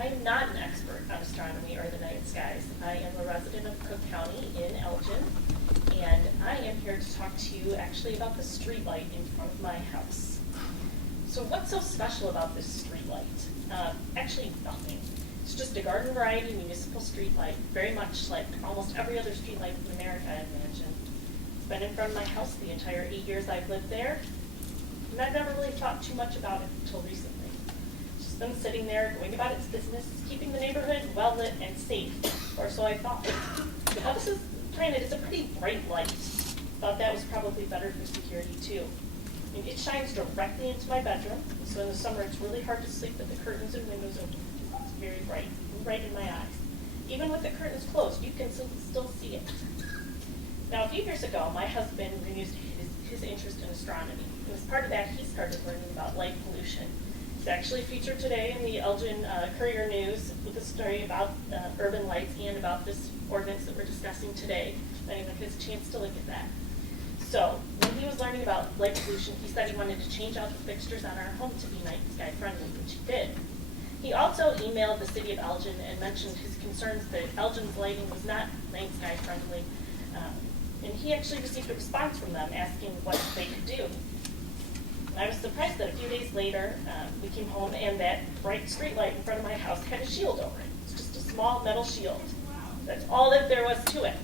I'm not an expert on astronomy or the night skies. I am a resident of Cook County in Elgin, and I am here to talk to you actually about the street light in front of my house. So what's so special about this street light? Actually nothing. It's just a garden variety municipal street light, very much like almost every other street light in America, I imagine. It's been in front of my house the entire 8 years I've lived there, and I've never really thought too much about it until recently. It's just been sitting there, going about its business, keeping the neighborhood well lit and safe, or so I thought. Now this is, granted, it's a pretty bright light. Thought that was probably better for security too. I mean, it shines directly into my bedroom, so in the summer it's really hard to sleep with the curtains and windows open. It's very bright, right in my eyes. Even with the curtains closed, you can still see it. Now, a few years ago, my husband renewed his interest in astronomy. And as part of that, he started learning about light pollution. It's actually featured today in the Elgin Courier News with a story about urban lights and about this ordinance that we're discussing today. If anyone has a chance to look at that. So, when he was learning about light pollution, he said he wanted to change out the fixtures on our home to be night sky friendly, which he did. He also emailed the city of Elgin and mentioned his concerns that Elgin's lighting was not night sky friendly. And he actually received a response from them asking what they could do. And I was surprised that a few days later, we came home and that bright street light in front of my house had a shield over it. It's just a small metal shield. That's all that there was to it.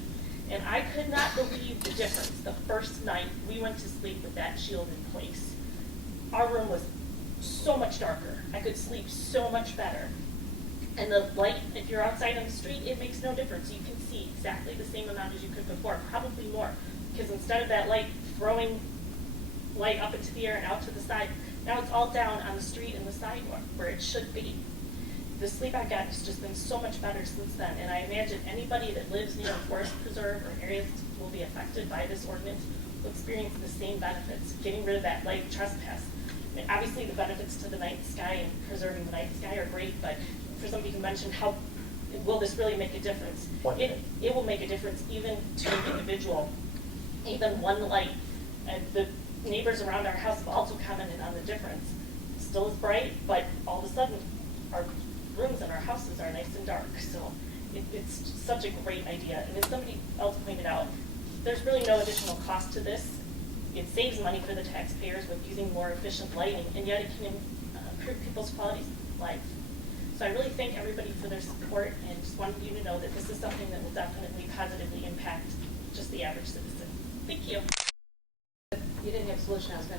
And I could not believe the difference the first night we went to sleep with that shield in place. Our room was so much darker. I could sleep so much better. And the light, if you're outside on the street, it makes no difference. You can see exactly the same amount as you could before, probably more. Because instead of that light throwing light up into the air and out to the side, now it's all down on the street and the sidewalk where it should be. The sleep I've gotten has just been so much better since then, and I imagine anybody that lives near a forest preserve or areas that will be affected by this ordinance will experience the same benefits, getting rid of that light trespass. I mean, obviously the benefits to the night sky and preserving the night sky are great, but for somebody who mentioned how will this really make a difference? It will make a difference even to an individual. Even one light, and the neighbors around our house have also commented on the difference. It still is bright, but all of a sudden our rooms in our houses are nice and dark. So it's such a great idea. And as somebody else pointed out, there's really no additional cost to this. It saves money for the taxpayers with using more efficient lighting, and yet it can improve people's quality of life. So I really thank everybody for their support, and just wanted you to know that this is something that will definitely positively impact just the average citizen. Thank you. You didn't have a solution, I was going to